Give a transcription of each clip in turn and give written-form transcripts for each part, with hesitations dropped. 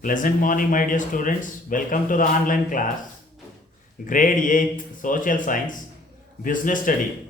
Pleasant morning, my dear students. Welcome to the online class. Grade 8 Social Science Business Study,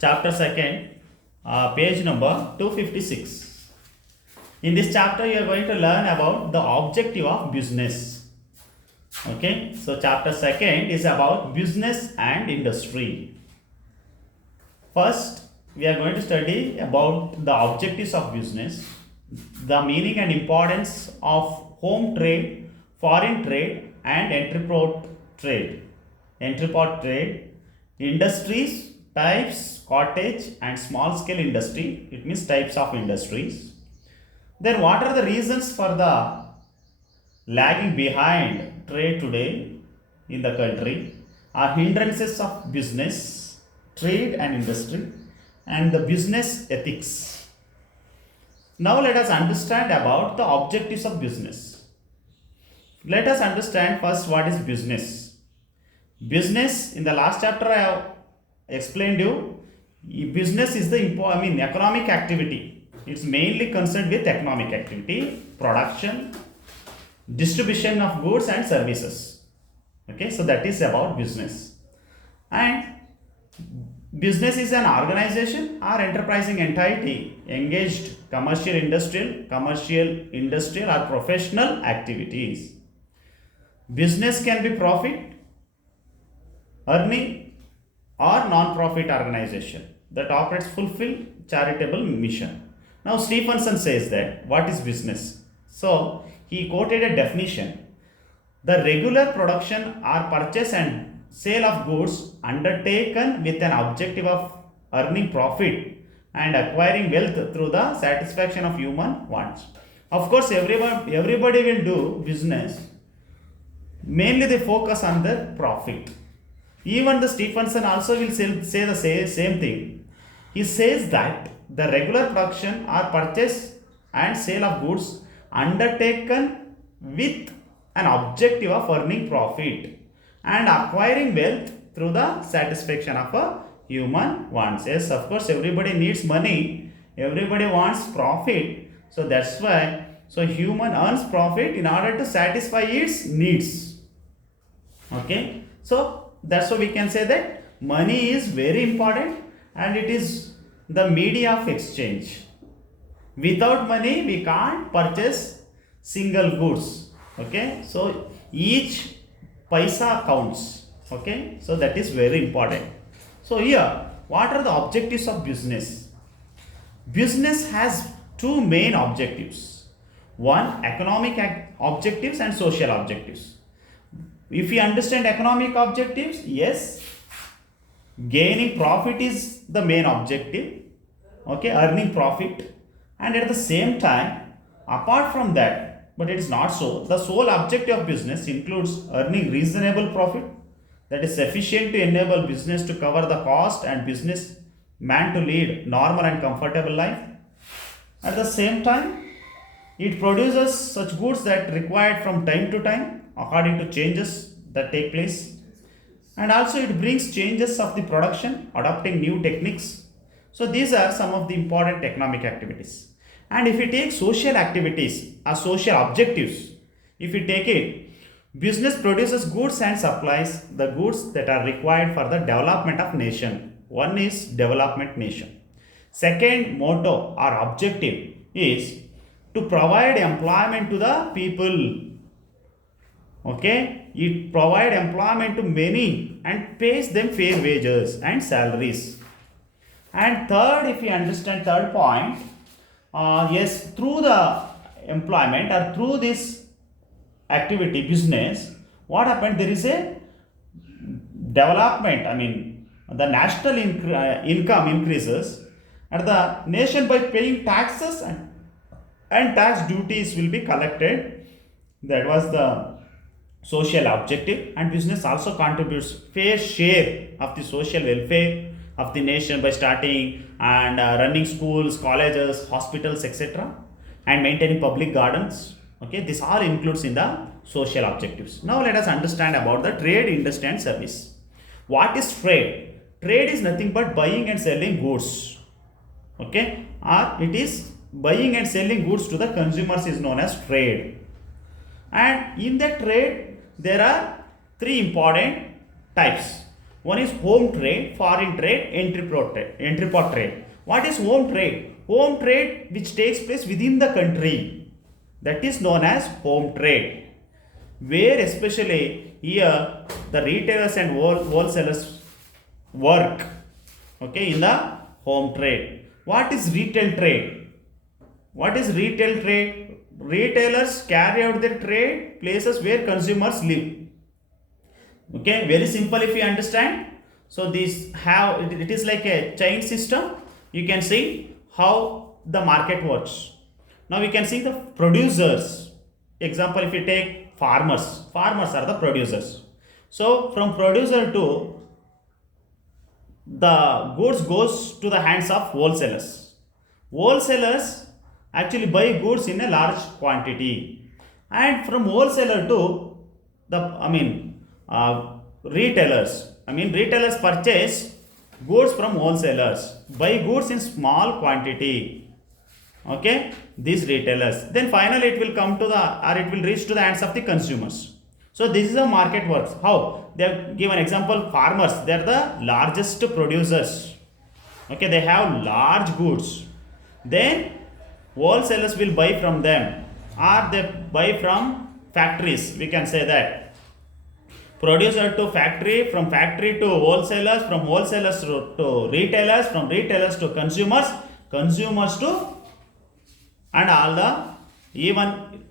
Chapter 2nd, page number 256. In this chapter, you are going to learn about the objective of business. Okay, so chapter 2nd is about business and industry. First, we are going to study about the objectives of business, the meaning and importance of home trade, foreign trade, and entrepot trade. Entrepot trade, industries, types, cottage, and small scale industry. It means types of industries. Then, what are the reasons for the lagging behind trade today in the country? Are hindrances of business, trade, and industry, and the business ethics. Now let us understand about the objectives of business. Let us understand first what is business. Business, in the last chapter I have explained you, business is the economic activity. It's mainly concerned with economic activity, production, distribution of goods and services. Okay, so that is about business. And business is an organization or enterprising entity engaged commercial, industrial or professional activities. Business can be profit, earning or non-profit organization that operates fulfill charitable mission. Now Stephenson says that what is business? So he quoted a definition: the regular production or purchase and sale of goods undertaken with an objective of earning profit and acquiring wealth through the satisfaction of human wants. Of course, everybody will do business. Mainly, they focus on the profit. Even the Stephenson also will say the same thing. He says that the regular production or purchase and sale of goods undertaken with an objective of earning profit and acquiring wealth through the satisfaction of a human wants. Yes, of course, everybody needs money, everybody wants profit. So that's why human earns profit in order to satisfy its needs. Okay, so that's why we can say that money is very important and it is the media of exchange. Without money, we can't purchase single goods. Okay, so each paisa counts. Okay, so that is very important. So here, what are the objectives of business? Business has two main objectives: one, economic objectives and social objectives. If we understand economic objectives, yes, gaining profit is the main objective. Okay, earning profit, and at the same time, apart from that, but it is not so, the sole objective of business includes earning reasonable profit that is sufficient to enable business to cover the cost and business man to lead normal and comfortable life. At the same time, it produces such goods that required from time to time according to changes that take place, and also it brings changes of the production adopting new techniques. So these are some of the important economic activities. And if we take social activities or social objectives, if we take it, business produces goods and supplies the goods that are required for the development of nation. One is development nation. Second motto or objective is to provide employment to the people. Okay, it provide employment to many and pays them fair wages and salaries. And third, if we understand third point, yes, through the employment or through this activity business, what happened, there is a development. The national income increases and the nation by paying taxes and tax duties will be collected. That was the social objective. And business also contributes fair share of the social welfare of the nation by starting and running schools, colleges, hospitals, etc., and maintaining public gardens. Okay, this all includes in the social objectives. Now let us understand about the trade, industry, and service. What is trade? Trade is nothing but buying and selling goods. Okay, or it is buying and selling goods to the consumers is known as trade. And in that trade, there are three important types. One is home trade, foreign trade, entrepot trade. What is home trade? Home trade which takes place within the country, that is known as home trade, where especially here the retailers and wholesalers work, okay, in the home trade. What is retail trade? What is retail trade? Retailers carry out their trade places where consumers live. Okay, very simple if you understand. So this how it is like a chain system. You can see how the market works. Now we can see the producers. Example, if you take farmers, farmers are the producers. So from producer to the goods goes to the hands of wholesalers. Wholesalers actually buy goods in a large quantity, and from wholesaler to the retailers. Retailers purchase goods from wholesalers, buy goods in small quantity. Okay, these retailers. Then finally it will come to the or it will reach to the hands of the consumers. So this is how market works. How? They have given example farmers. They are the largest producers. Okay, they have large goods. Then wholesalers will buy from them, or they buy from factories. We can say that producer to factory, from factory to wholesalers, from wholesalers to retailers, from retailers to consumers, consumers to and all the even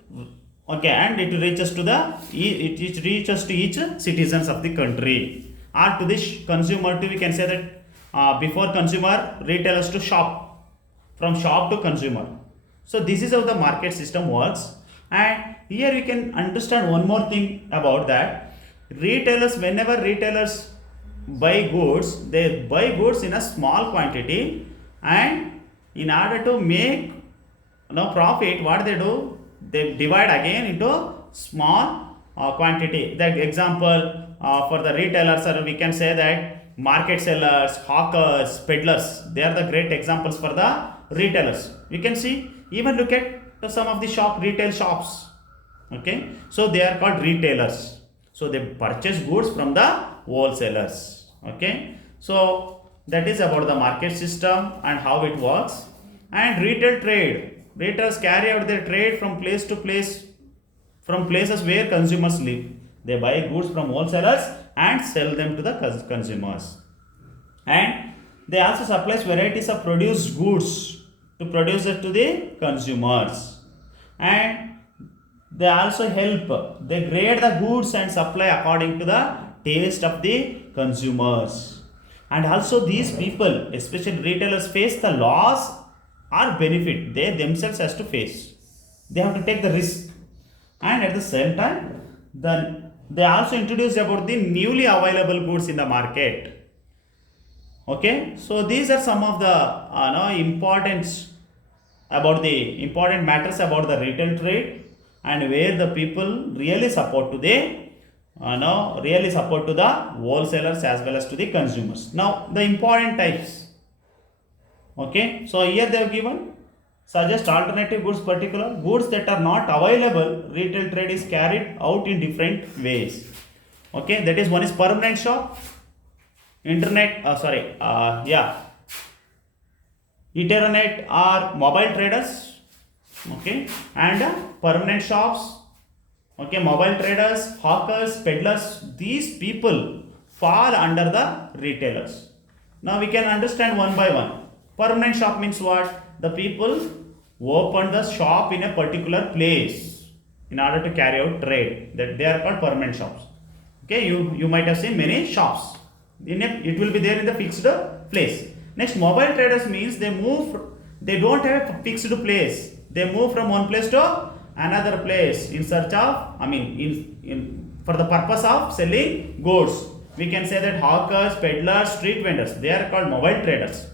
okay, and it reaches to the it reaches to each citizens of the country, or to this consumer too. We can say that before consumer, retailers to shop, from shop to consumer. So this is how the market system works. And here we can understand one more thing about that. Retailers, whenever retailers buy goods, they buy goods in a small quantity, and in order to make profit, what they do, they divide again into small quantity. The example for the retailers, or we can say that market sellers, hawkers, peddlers, they are the great examples for the retailers. We can see, even look at some of the retail shops. Okay, so they are called retailers. So they purchase goods from the wholesalers. Okay, so that is about the market system and how it works. And retail trade, retailers carry out their trade from place to place, from places where consumers live. They buy goods from wholesalers and sell them to the consumers. And they also supply varieties of produced goods to producers to the consumers. And they also help, they grade the goods and supply according to the taste of the consumers. And also these people, especially retailers, face the loss or benefit they themselves has to face. They have to take the risk. And at the same time, they also introduce about the newly available goods in the market. Okay, so these are some of the importance about the important matters about the retail trade, and where the people really support to the really support to the wholesalers as well as to the consumers. Now the important types. Okay, so here they have given suggest alternative goods, particular goods that are not available. Retail trade is carried out in different ways. Okay, that is, one is permanent shop, internet internet or mobile traders. Okay, and permanent shops. Okay, mobile traders, hawkers, peddlers, these people fall under the retailers. Now we can understand one by one. Permanent shop means what? The people open the shop in a particular place in order to carry out trade. That they are called permanent shops. Okay, you might have seen many shops. It will be there in the fixed place. Next, mobile traders means they move. They don't have a fixed place. They move from one place to another place in search of, for the purpose of selling goods. We can say that hawkers, peddlers, street vendors, they are called mobile traders.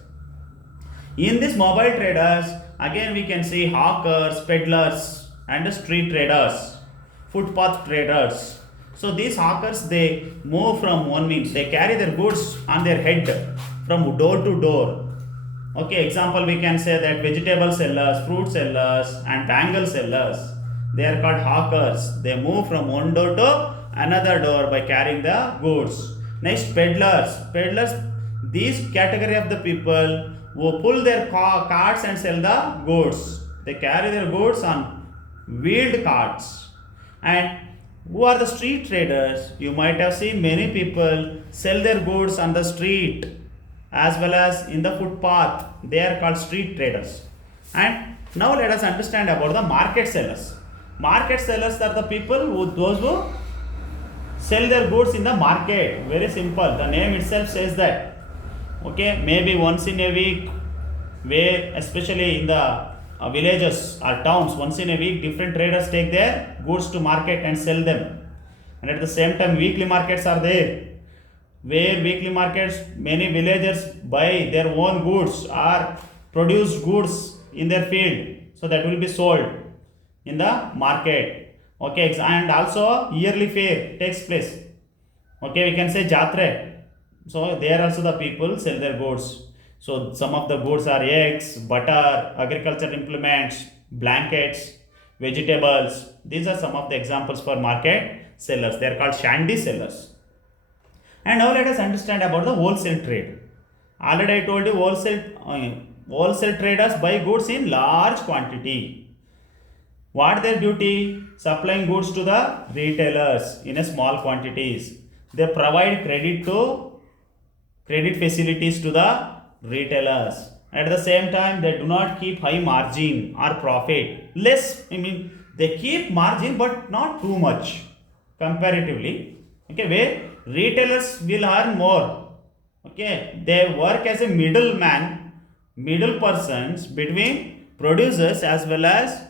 In this mobile traders, again we can see hawkers, peddlers, and street traders, footpath traders. So these hawkers, they move from one means, they carry their goods on their head from door to door. Okay, example we can say that vegetable sellers, fruit sellers, and bangle sellers, they are called hawkers. They move from one door to another door by carrying the goods. Next, peddlers, these category of the people who pull their carts and sell the goods. They carry their goods on wheeled carts. And who are the street traders? You might have seen many people sell their goods on the street as well as in the footpath. They are called street traders. And now let us understand about the market sellers. Market sellers are the people who those who sell their goods in the market. Very simple. The name itself says that. Okay, maybe once in a week, where especially in the villages or towns, once in a week different traders take their goods to market and sell them. And at the same time, weekly markets are there, where weekly markets many villagers buy their own goods or produce goods in their field, so that will be sold in the market. Okay, and also yearly fair takes place. Okay, we can say jatre. So there also the people sell their goods. So some of the goods are eggs, butter, agricultural implements, blankets, vegetables. These are some of the examples for market sellers. They are called shandy sellers. And now let us understand about the wholesale trade. Already I told you wholesale traders buy goods in large quantity. What their duty? Supplying goods to the retailers in a small quantities. They provide credit facilities to the retailers. At the same time, they do not keep high margin or profit. Less, they keep margin but not too much comparatively. Okay, where retailers will earn more. Okay, they work as a middleman, middle persons between producers as well as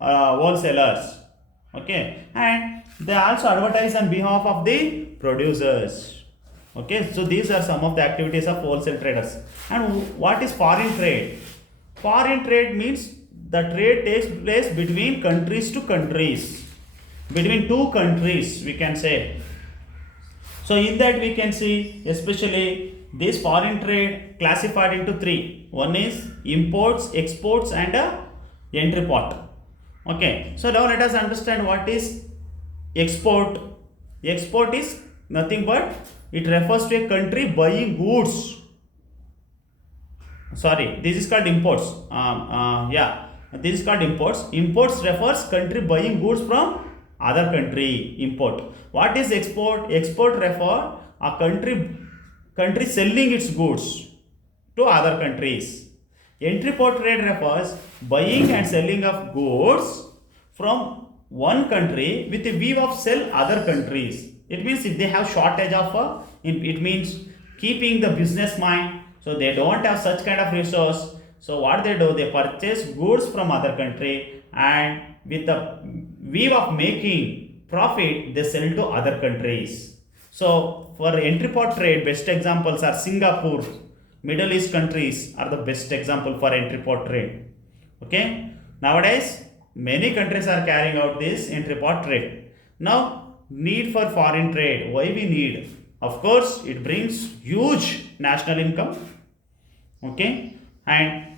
wholesalers. Okay, and they also advertise on behalf of the producers. Okay, so these are some of the activities of wholesale traders. And what is foreign trade? Foreign trade means the trade takes place between countries to countries, between two countries, we can say. So in that we can see especially this foreign trade classified into three. One is imports, exports, and entry port. Okay, so now let us understand what is export. Export is nothing but it refers to a country buying goods. Sorry, this is called imports. Yeah, this is called imports. Imports refers country buying goods from other country. Import. What is export? Export refer a country selling its goods to other countries. Entry port trade refers buying and selling of goods from one country with a view of sell other countries. It means if they have shortage of it means keeping the business mind, so they don't have such kind of resource. So what they do, they purchase goods from other country and with the view of making profit, they sell to other countries. So for entry port trade, best examples are Singapore, Middle East countries are the best example for entry port trade. Okay, nowadays many countries are carrying out this entry port trade. Now, need for foreign trade. Why we need? Of course, it brings huge national income. Okay, and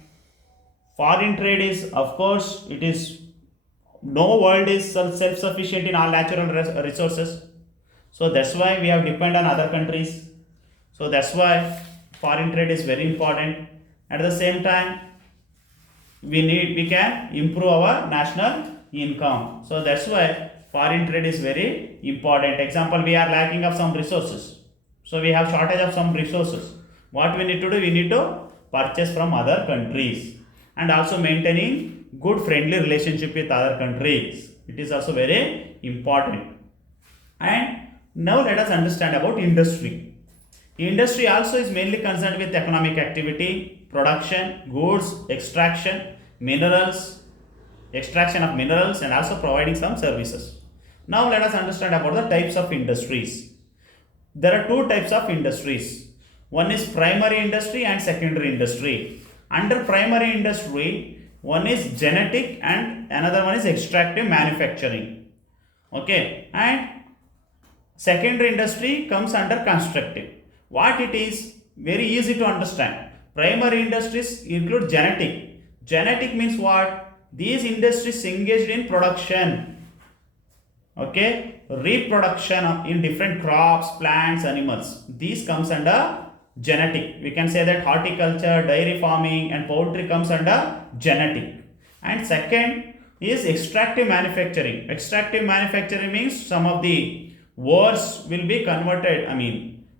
foreign trade is, of course, it is no world is self-sufficient in all natural resources. So that's why we have depend on other countries. So that's why foreign trade is very important. At the same time, we can improve our national income. So that's why foreign trade is very important. Example, we are lacking of some resources, so we have shortage of some resources. What we need to do, we need to purchase from other countries, and also maintaining good friendly relationship with other countries, it is also very important. And now let us understand about industry. Industry also is mainly concerned with economic activity, production, goods, extraction of minerals, and also providing some services. Now let us understand about the types of industries. There are two types of industries. One is primary industry and secondary industry. Under primary industry, one is genetic and another one is extractive manufacturing. Okay, and secondary industry comes under constructive. What it is? Very easy to understand. Primary industries include genetic. Genetic means what? These industries engaged in production, okay, reproduction in different crops, plants, animals. These comes under genetic. We can say that horticulture, dairy farming, and poultry comes under genetic. And second is extractive manufacturing. Extractive manufacturing means some of the ores will be converted.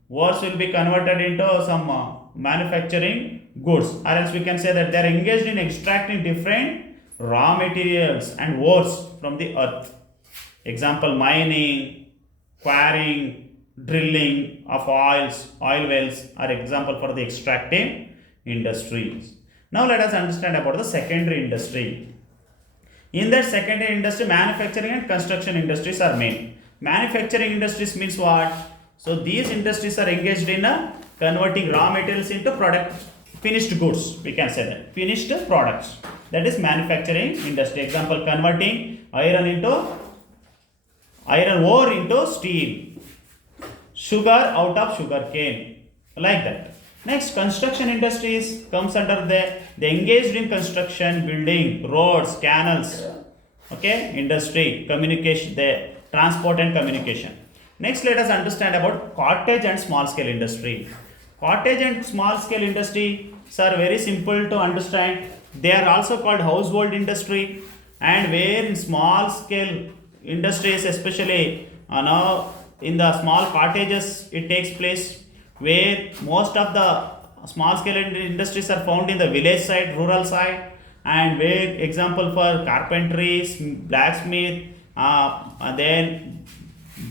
Ores will be converted into some manufacturing goods, or else we can say that they are engaged in extracting different raw materials and ores from the earth. Example, mining, quarrying, drilling of oil wells are example for the extractive industries. Now let us understand about the secondary industry. In that secondary industry, manufacturing and construction industries are main. Manufacturing industries means what? So these industries are engaged in converting raw materials into product, finished goods. We can say that finished products. That is manufacturing industry. Example, converting iron ore into steel, sugar out of sugar cane, like that. Next, construction industries comes under they engaged in construction, building, roads, canals, okay, industry, communication, the transport and communication. Next, let us understand about cottage and small scale industry. Cottage and small scale industries are very simple to understand. They are also called household industry, and where in small scale industries, especially now in the small cottages, it takes place, where most of the small scale industries are found in the village side, rural side, and where example for carpentry, blacksmith, then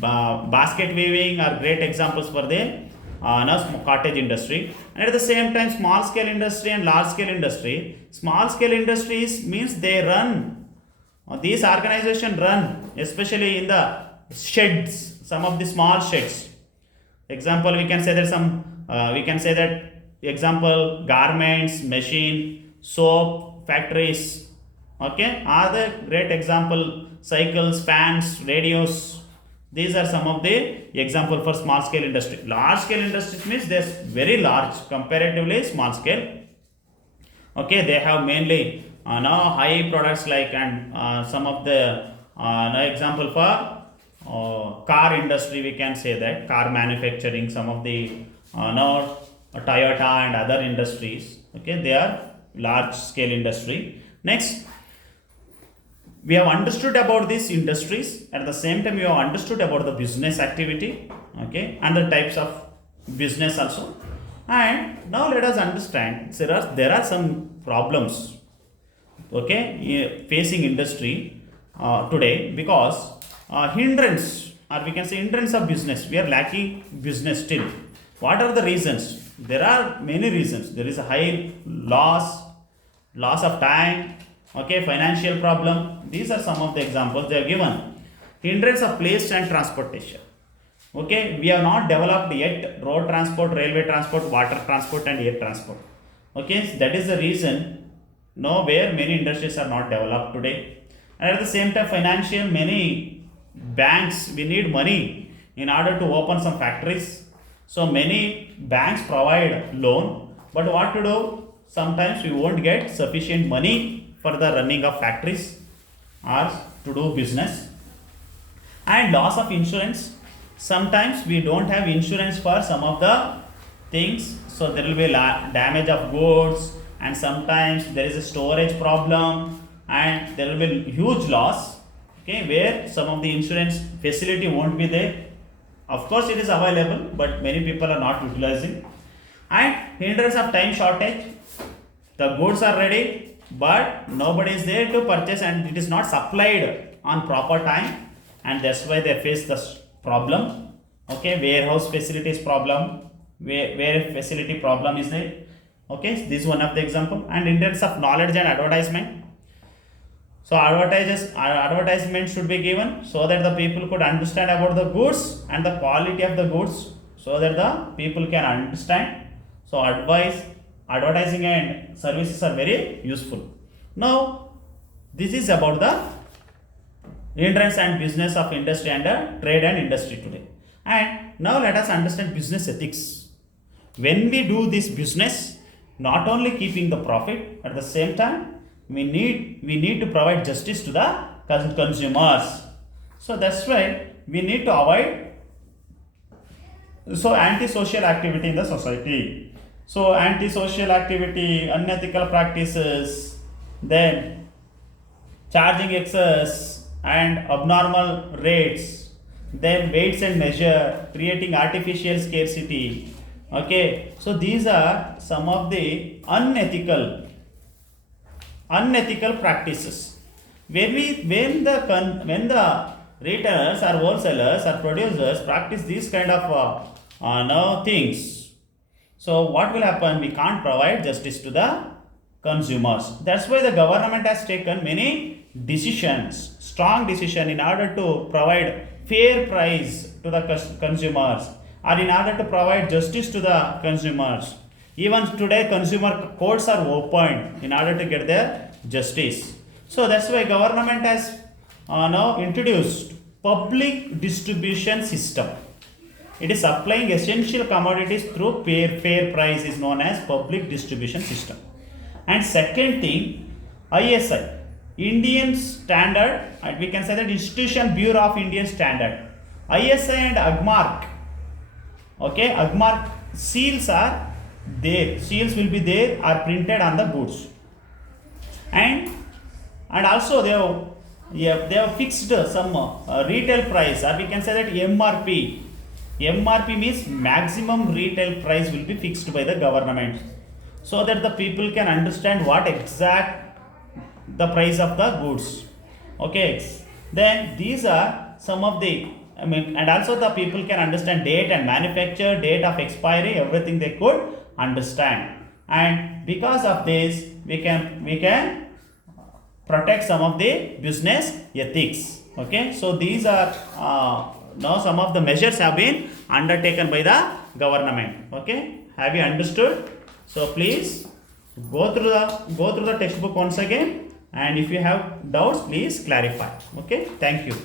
basket weaving are great examples for the cottage industry. And at the same time, small scale industry and large scale industry. Small scale industries means they run, these organizations run especially in the sheds, some of the small sheds. Example, we can say that example, garments, machine, soap factories, okay, are the great example. Cycles, fans, radios, these are some of the example for small scale industry. Large scale industries means they're very large comparatively small scale, okay. They have mainly now high products like, and some of the example for car industry, we can say that car manufacturing, some of the now Toyota and other industries, okay, they are large scale industry. Next, we have understood about these industries. At the same time, we have understood about the business activity, okay, and the types of business also. And now let us understand there are some problems, okay, facing industry today, because hindrance, or we can say hindrance of business, we are lacking business still. What are the reasons? There are many reasons. There is a high loss of time, okay, financial problem. These are some of the examples they are given. Hindrance of place and transportation, okay, we have not developed yet road transport, railway transport, water transport and air transport, okay. That is the reason where many industries are not developed today. And at the same time, financial, many banks, we need money in order to open some factories. So many banks provide loan, but what to do? Sometimes we won't get sufficient money for the running of factories or to do business. And loss of insurance. Sometimes we don't have insurance for some of the things, so there will be damage of goods, and sometimes there is a storage problem, and there will be huge loss, okay, where some of the insurance facility won't be there. Of course it is available, but many people are not utilizing. And hindrance of time shortage. The goods are ready, but nobody is there to purchase, and it is not supplied on proper time, and that's why they face this problem, okay. Warehouse facilities problem, where facility problem is there, okay. This is one of the example. And hindrance of knowledge and advertisement. So advertisement should be given so that the people could understand about the goods and the quality of the goods, so that the people can understand. So advertising and services are very useful. Now, this is about the hindrance and business of industry and trade and industry today. And now let us understand business ethics. When we do this business, not only keeping the profit, at the same time we need to provide justice to the consumers. So that's why we need to avoid antisocial activity in the society. So antisocial activity, unethical practices, then charging excess and abnormal rates, then weights and measure, creating artificial scarcity. Okay, so these are some of the unethical practices. When the retailers or wholesalers or producers practice these kind of no things, so what will happen? We can't provide justice to the consumers. That's why the government has taken many decisions, strong decision, in order to provide fair price to the consumers, or in order to provide justice to the consumers. Even today, consumer courts are opened in order to get their justice. So that's why government has now introduced public distribution system. It is supplying essential commodities through fair price, is known as public distribution system. And second thing, ISI, Indian Standard, and we can say that Institution Bureau of Indian Standard. ISI and AGMARK. Okay, AGMARK seals are there. Seals will be there, are printed on the goods. And also they have fixed some retail price, or we can say that MRP. MRP means maximum retail price will be fixed by the government, so that the people can understand what exact the price of the goods. Okay, then these are some of the, and also the people can understand date and manufacture, date of expiry, everything they could understand. And because of this, we can protect some of the business ethics. Okay, so these are now some of the measures have been undertaken by the government. Okay, have you understood? So please go through the textbook once again, and if you have doubts, please clarify. Okay, thank you.